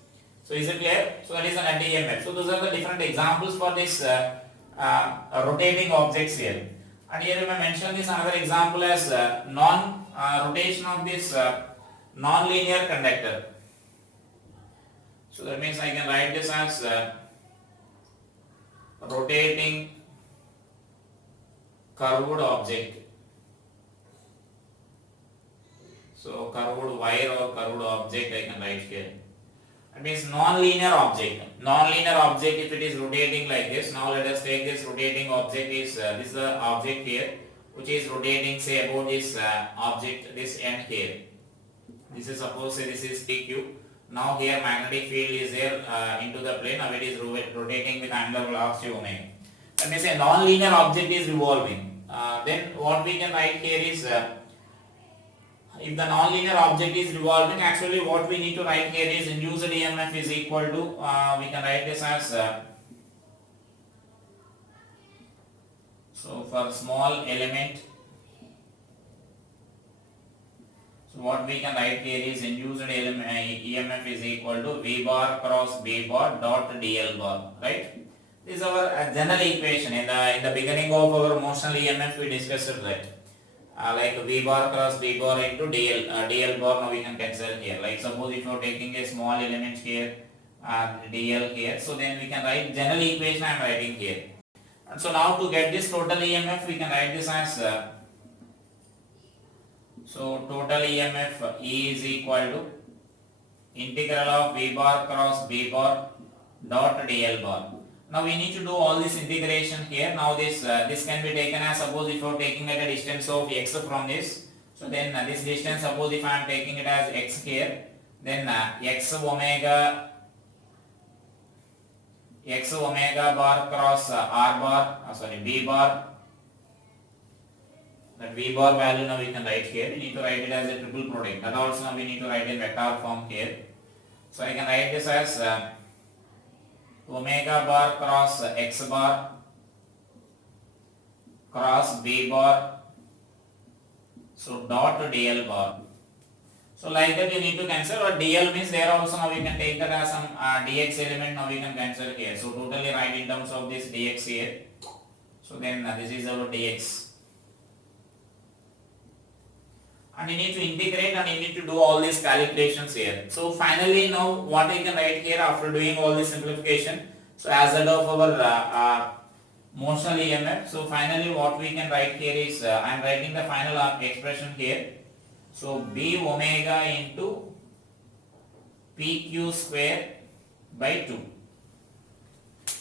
So is it clear? So that is an anti-EMF. So those are the different examples for this rotating objects here. And here we may mention this another example as rotation of this non-linear conductor. So that means I can write this as rotating curved object. So curved wire or curved object I can write here. That means non-linear object. Non-linear object, if it is rotating like this, now let us take this rotating object is this is the object here which is rotating, say about this object, this end here. This is suppose say this is PQ. Now here magnetic field is there into the plane. Now it is rotating with angular velocity omega. That means a non-linear object is revolving. Then what we can write here is if the non-linear object is revolving, actually what we need to write here is induced EMF is equal to, we can write this as, so for small element, so what we can write here is induced EMF is equal to V bar cross B bar dot DL bar, right? This is our general equation. In the beginning of our motional EMF we discussed that. Like V bar cross B bar into DL bar, now we can cancel here. Like suppose if you are taking a small element here, DL here, so then we can write general equation I am writing here. And so now to get this total EMF, we can write this as, so total EMF E is equal to integral of V bar cross B bar dot DL bar. Now we need to do all this integration here. Now this can be taken as, suppose if you are taking at a distance of x from this. So then this distance, suppose if I am taking it as x here, then x omega bar cross r bar, B bar. That V bar value now we can write here. We need to write it as a triple product. That also now we need to write in vector form here. So I can write this as omega bar cross x bar cross B bar, so dot DL bar. So like that you need to cancel, or DL means there also now we can take that as some dx element, now we can cancel here. So totally write in terms of this dx here. So then this is our dx. And you need to integrate and you need to do all these calculations here. So finally now what we can write here after doing all this simplification, so as that of our motional EMF, so finally what we can write here is, I am writing the final expression here. So B omega into PQ square by 2.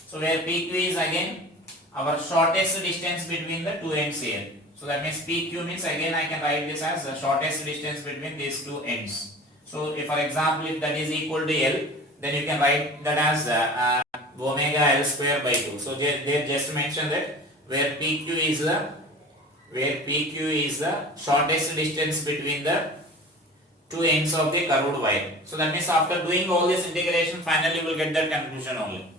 So where PQ is again our shortest distance between the two ends here. So that means PQ means, again I can write this as the shortest distance between these two ends. So if for example if that is equal to L, then you can write that as omega L square by 2. So they just mentioned that where PQ is the shortest distance between the two ends of the curved wire. So that means after doing all this integration, finally we will get that conclusion only.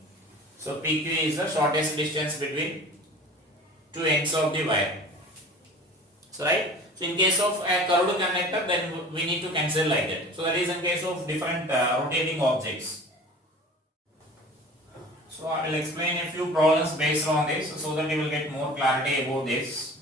So PQ is the shortest distance between two ends of the wire. So right. So in case of a curved conductor, then we need to cancel like that. So that is in case of different rotating objects. So I will explain a few problems based on this so that you will get more clarity about this.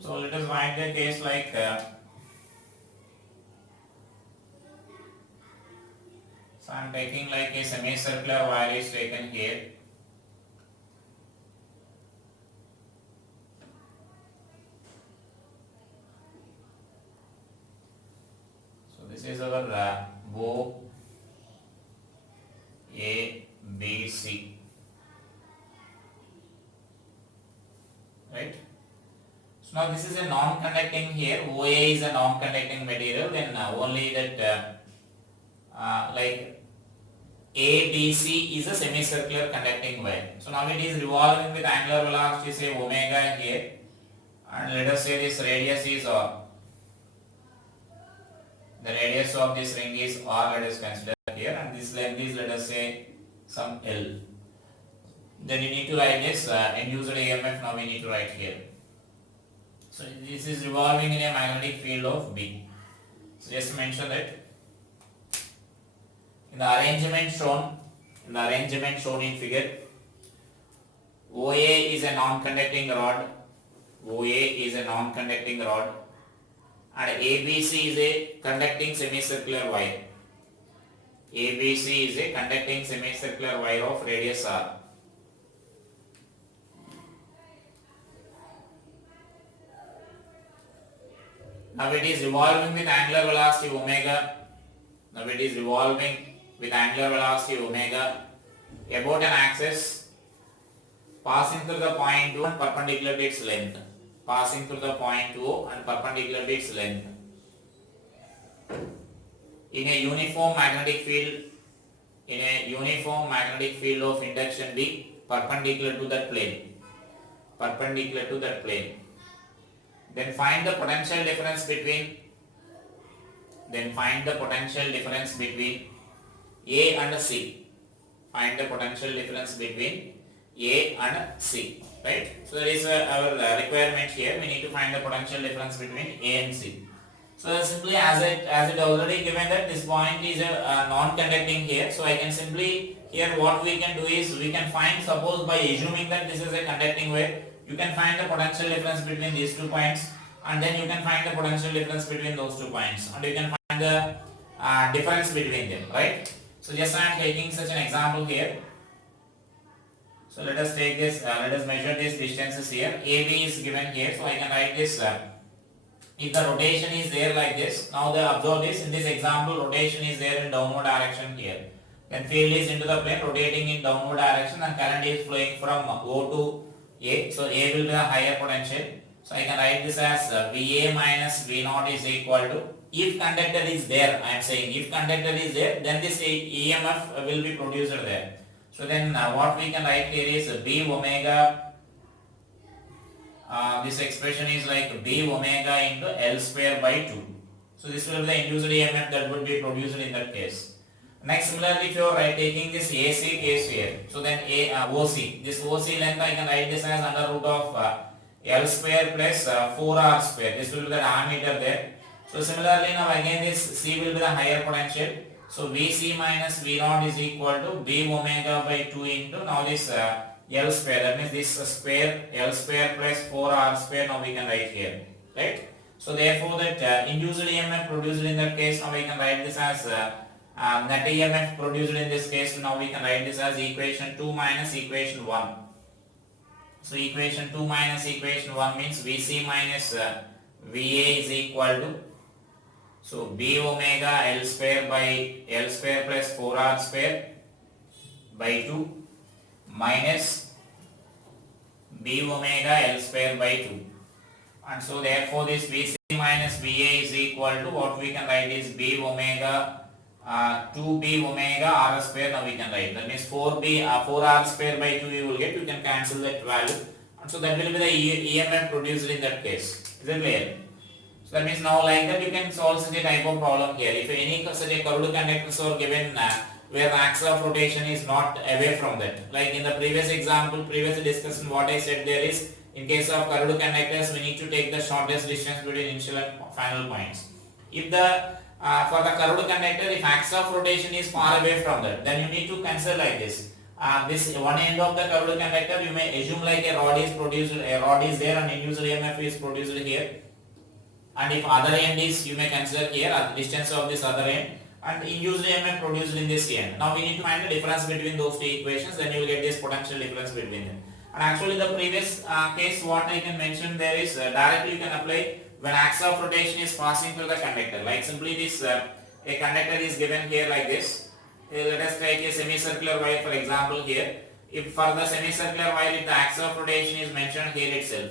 So let us write the case like so I am taking like a semicircular wire is taken here. So this is our bow A, B, C, right? So now this is a non-conducting here. OA is a non-conducting material. Then only that like ABC is a semicircular conducting wire. So now it is revolving with angular velocity say omega here, and let us say this radius is R. The radius of this ring is R, let us consider here, and this length is let us say some L. Then you need to write this induced EMF. Now we need to write here. So this is revolving in a magnetic field of B. So just mention that in the arrangement shown in figure, OA is a non-conducting rod. OA is a non-conducting rod, and ABC is a conducting semicircular wire. ABC is a conducting semicircular wire of radius R. Now it is revolving with angular velocity omega. Now it is revolving with angular velocity omega about an axis passing through the point 2 and perpendicular to its length. Passing through the point 2 and perpendicular to its length. In a uniform magnetic field of induction B perpendicular to that plane. Then find the potential difference between A and C. Find the potential difference between A and C. Right? So that is our requirement here. We need to find the potential difference between A and C. So simply as it already given that this point is a non-conducting here. So I can simply here what we can do is we can find, suppose by assuming that this is a conducting wire, you can find the potential difference between these 2 points, and then you can find the potential difference between those 2 points, and you can find the difference between them, right? So just I am taking such an example here. So let us take this, let us measure these distances here. AB is given here, so I can write this. If the rotation is there like this, now observe this, in this example rotation is there in downward direction here. Then field is into the plane rotating in downward direction, and current is flowing from O to A. So A will be a higher potential. So I can write this as VA minus V0 is equal to, if conductor is there, I am saying if conductor is there, then this EMF will be produced there. So then what we can write here is B omega, this expression is like B omega into L square by 2. So this will be the induced EMF that would be produced in that case. Next, similarly, if you are taking this AC case here, so then OC, this OC length I can write this as under root of L square plus 4R square. This will be the diameter there. So similarly, now again this C will be the higher potential. So VC minus V0 is equal to B omega by 2 into now this L square. That means this square L square plus 4R square. Now we can write here, right? So therefore that induced EMF produced in that case, now we can write this as net EMF produced in this case. Now we can write this as equation 2 minus equation 1. So equation 2 minus equation 1 means VC minus VA is equal to, so B omega L square by L square plus 4R square by 2 minus B omega L square by 2. And so therefore this VC minus VA is equal to, what we can write is B omega 2B omega R square. Now we can write, that means 4R square by 2 you will get, you can cancel that value, and so that will be the EMF produced in that case. Is it clear? So that means now like that you can solve such a type of problem here. If any such a curved conductors are given where the axis of rotation is not away from that. Like in the previous example, previous discussion, what I said there is, in case of curved conductors, we need to take the shortest distance between initial and final points. If the for the curved conductor, if axis of rotation is far away from that, then you need to consider like this. This one end of the curved conductor, you may assume like a rod is there and induced EMF is produced here. And if other end is, you may consider here the distance of this other end, and induced EMF produced in this end. Now we need to find the difference between those two equations, then you will get this potential difference between them. And actually the previous case, what I can mention there is directly you can apply when axis of rotation is passing through the conductor. Like simply this a conductor is given here like this. Let us take a semicircular wire for example here. If for the semicircular wire, if the axis of rotation is mentioned here itself.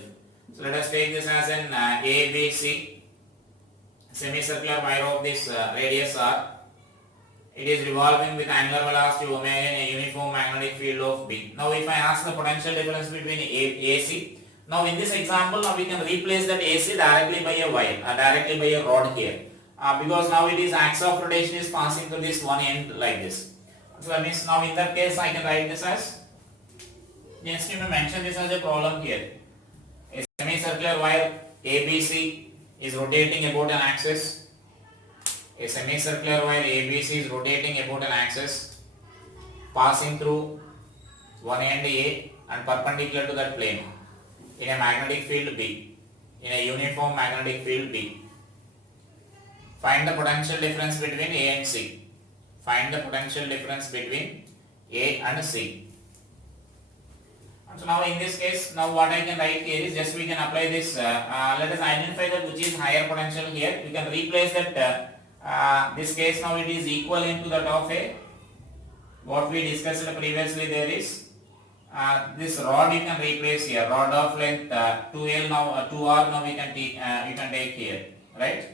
So let us take this as an ABC semicircular wire of this radius r. It is revolving with angular velocity omega in a uniform magnetic field of B. Now if I ask the potential difference between AC, now in this example, now we can replace that AC directly by a wire, directly by a rod here. Because now it is axis of rotation is passing through this one end like this. So that means now in that case I can write this as, just you may mention this as a problem here. A semicircular wire ABC is rotating about an axis. A semicircular wire ABC is rotating about an axis, passing through one end A and perpendicular to that plane in a magnetic field B, in a uniform magnetic field B. Find the potential difference between A and C. Find the potential difference between A and C. And so now in this case, now what I can write here is just we can apply this. Let us identify that which is higher potential here. We can replace that. This case now it is equivalent to that of a, what we discussed previously there is this rod you can replace here, rod of length 2L now 2R now we can take you can take here, right?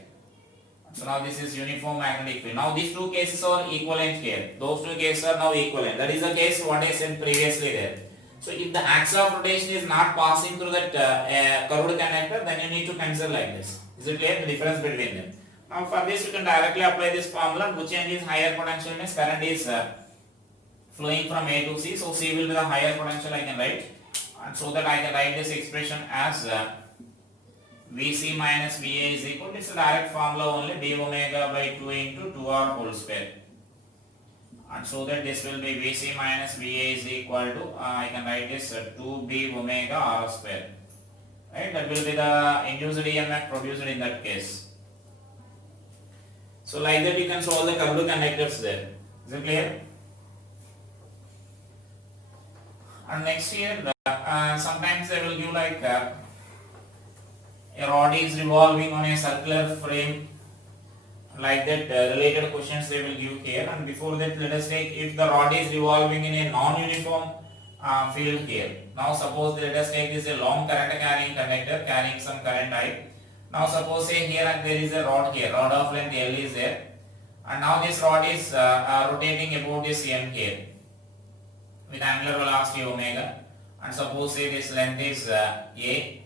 So now this is uniform magnetic field. Now these two cases are equivalent here. Those two cases are now equivalent. That is the case what I said previously there. So if the axis of rotation is not passing through that curved conductor, then you need to consider like this. Is it clear? The difference between them. Now for this you can directly apply this formula. Which end is higher potential means current is flowing from A to C. So C will be the higher potential I can write. And so that I can write this expression as Vc minus Va is equal to, it's a direct formula only, d omega by 2 into 2R whole square. And so that this will be Vc minus Va is equal to, I can write this 2b omega R square. Right, that will be the induced EMF produced in that case. So like that you can solve the curved conductors there. Is it clear? And next here, sometimes they will give like a rod is revolving on a circular frame, like that related questions they will give here. And before that, let us take if the rod is revolving in a non-uniform field here. Now suppose let us take this a long current carrying conductor carrying some current I. Now suppose say here there is a rod here, rod of length L is there, and now this rod is rotating about this end here with angular velocity omega, and suppose say this length is A,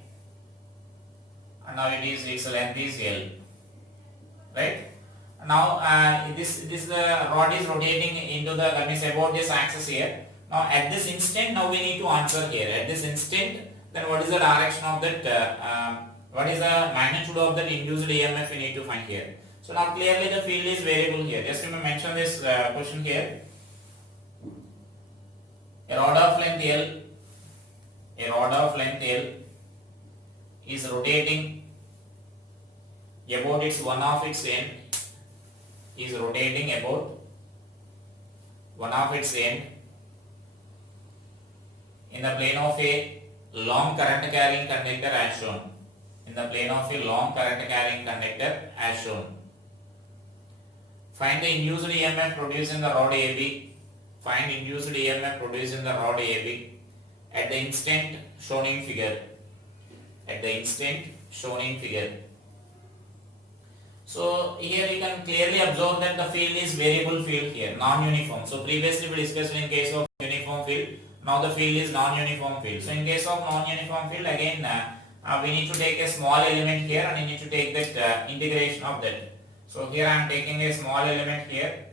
and now its length is L, right? Now this rod is rotating into the, that means about this axis here. Now at this instant, now we need to answer here. At this instant, then what is the direction of that? What is the magnitude of that induced EMF we need to find here? So now clearly the field is variable here. Just to mention this question here. A rod of length L is rotating about its one of its end, is rotating about one of its end in the plane of a long current carrying conductor as shown. In the plane of a long current carrying conductor as shown. Find the induced EMF produced in the rod AB. Find induced EMF produced in the rod AB at the instant shown in figure. At the instant shown in figure. So here you can clearly observe that the field is variable field here, non-uniform. So previously we discussed in case of uniform field. Now the field is non-uniform field. So in case of non-uniform field, again we need to take a small element here and we need to take that integration of that. So here I am taking a small element here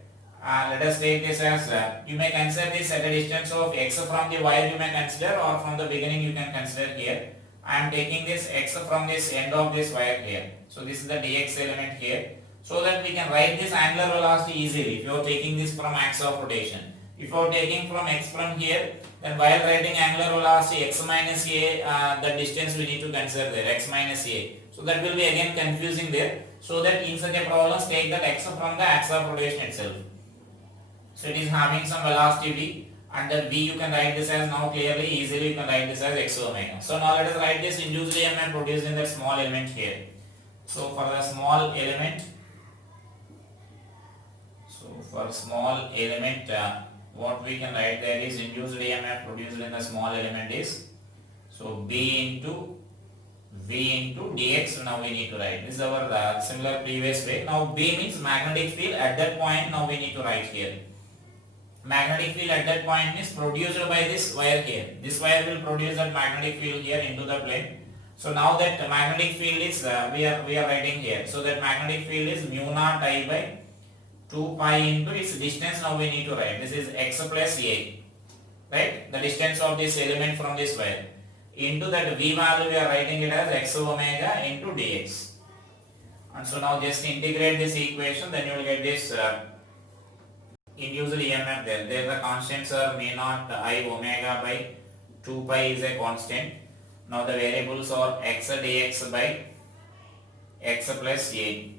let us take this as you may consider this at a distance of x from the wire you may consider, or from the beginning you can consider here. I am taking this x from this end of this wire here. So this is the dx element here, so that we can write this angular velocity easily if you are taking this from axis of rotation. If you are taking from x from here, then while writing angular velocity x minus a, the distance we need to consider there, x minus a. So that will be again confusing there. So that in such a problem, take that x from the axis of rotation itself. So it is having some velocity v, and that v you can write this as, now clearly easily you can write this as x omega. So now let us write this induced EMF produced in that small element here. So for the small element, what we can write there is induced EMF produced in the small element is, so b into v into dx. Now we need to write this is our similar previous way. Now b means magnetic field at that point. Now we need to write here magnetic field at that point is produced by this wire here. This wire will produce that magnetic field here into the plane. So now that magnetic field is we are writing here. So that magnetic field is mu naught I by 2 pi into its distance. Now we need to write this is x plus a, right? The distance of this element from this wire into that v value we are writing it as x omega into dx. And so now just integrate this equation, then you will get this induced EMF there. There the constants are mu naught I omega by 2 pi is a constant. Now the variables are x dx by x plus a.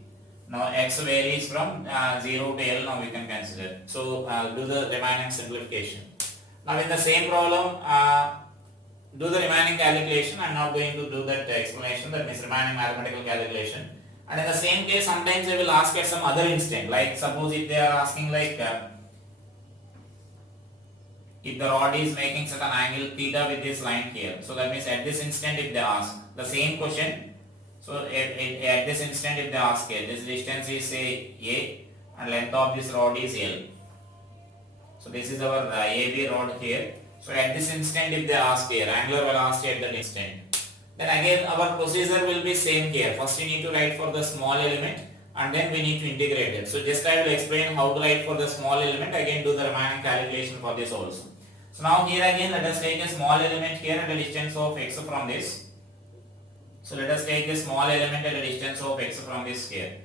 Now x varies from 0 to L. Now we can consider. So do the remaining simplification. Now in the same problem, do the remaining calculation. I am not going to do that explanation, that means remaining mathematical calculation. And in the same case, sometimes they will ask at some other instant, like suppose if they are asking like if the rod is making certain angle theta with this line here, so that means at this instant if they ask the same question, so at this instant if they ask here, this distance is say a and length of this rod is L. So this is our AB rod here. So at this instant if they ask here angular velocity at that instant, then again our procedure will be same here. First you need to write for the small element and then we need to integrate it. So just I will explain how to write for the small element, again do the remaining calculation for this also. So now here again let us take a small element here at a distance of x from this. So let us take a small element at a distance of x from this here.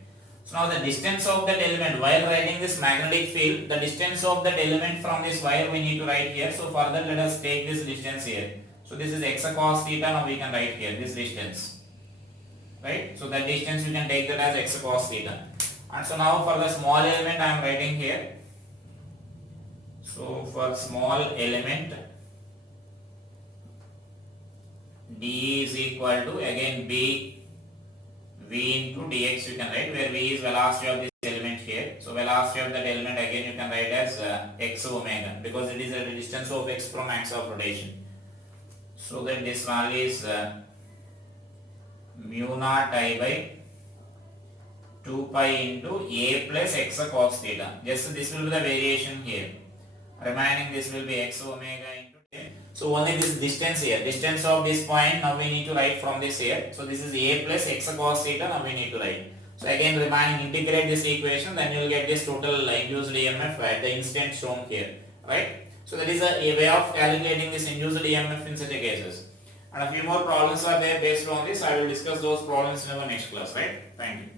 So now the distance of that element, while writing this magnetic field, the distance of that element from this wire we need to write here. So further let us take this distance here. So this is x cos theta, now we can write here this distance, right? So that distance you can take that as x cos theta. And so now for the small element I am writing here. So for small element, d is equal to again b v into dx you can write, where v is velocity of this element here. So velocity of that element again you can write as x omega, because it is at a distance of x from axis of rotation. So that this value is mu naught I by 2 pi into a plus x cos theta. Just this will be the variation here. Remaining this will be x omega into a. So only this distance here, distance of this point, now we need to write from this here. So this is a plus x cos theta, now we need to write. So again remaining, integrate this equation, then you will get this total induced EMF at the instant shown here, right? So that is a way of calculating this induced EMF in such a cases. And a few more problems are there based on this. I will discuss those problems in our next class, right? Thank you.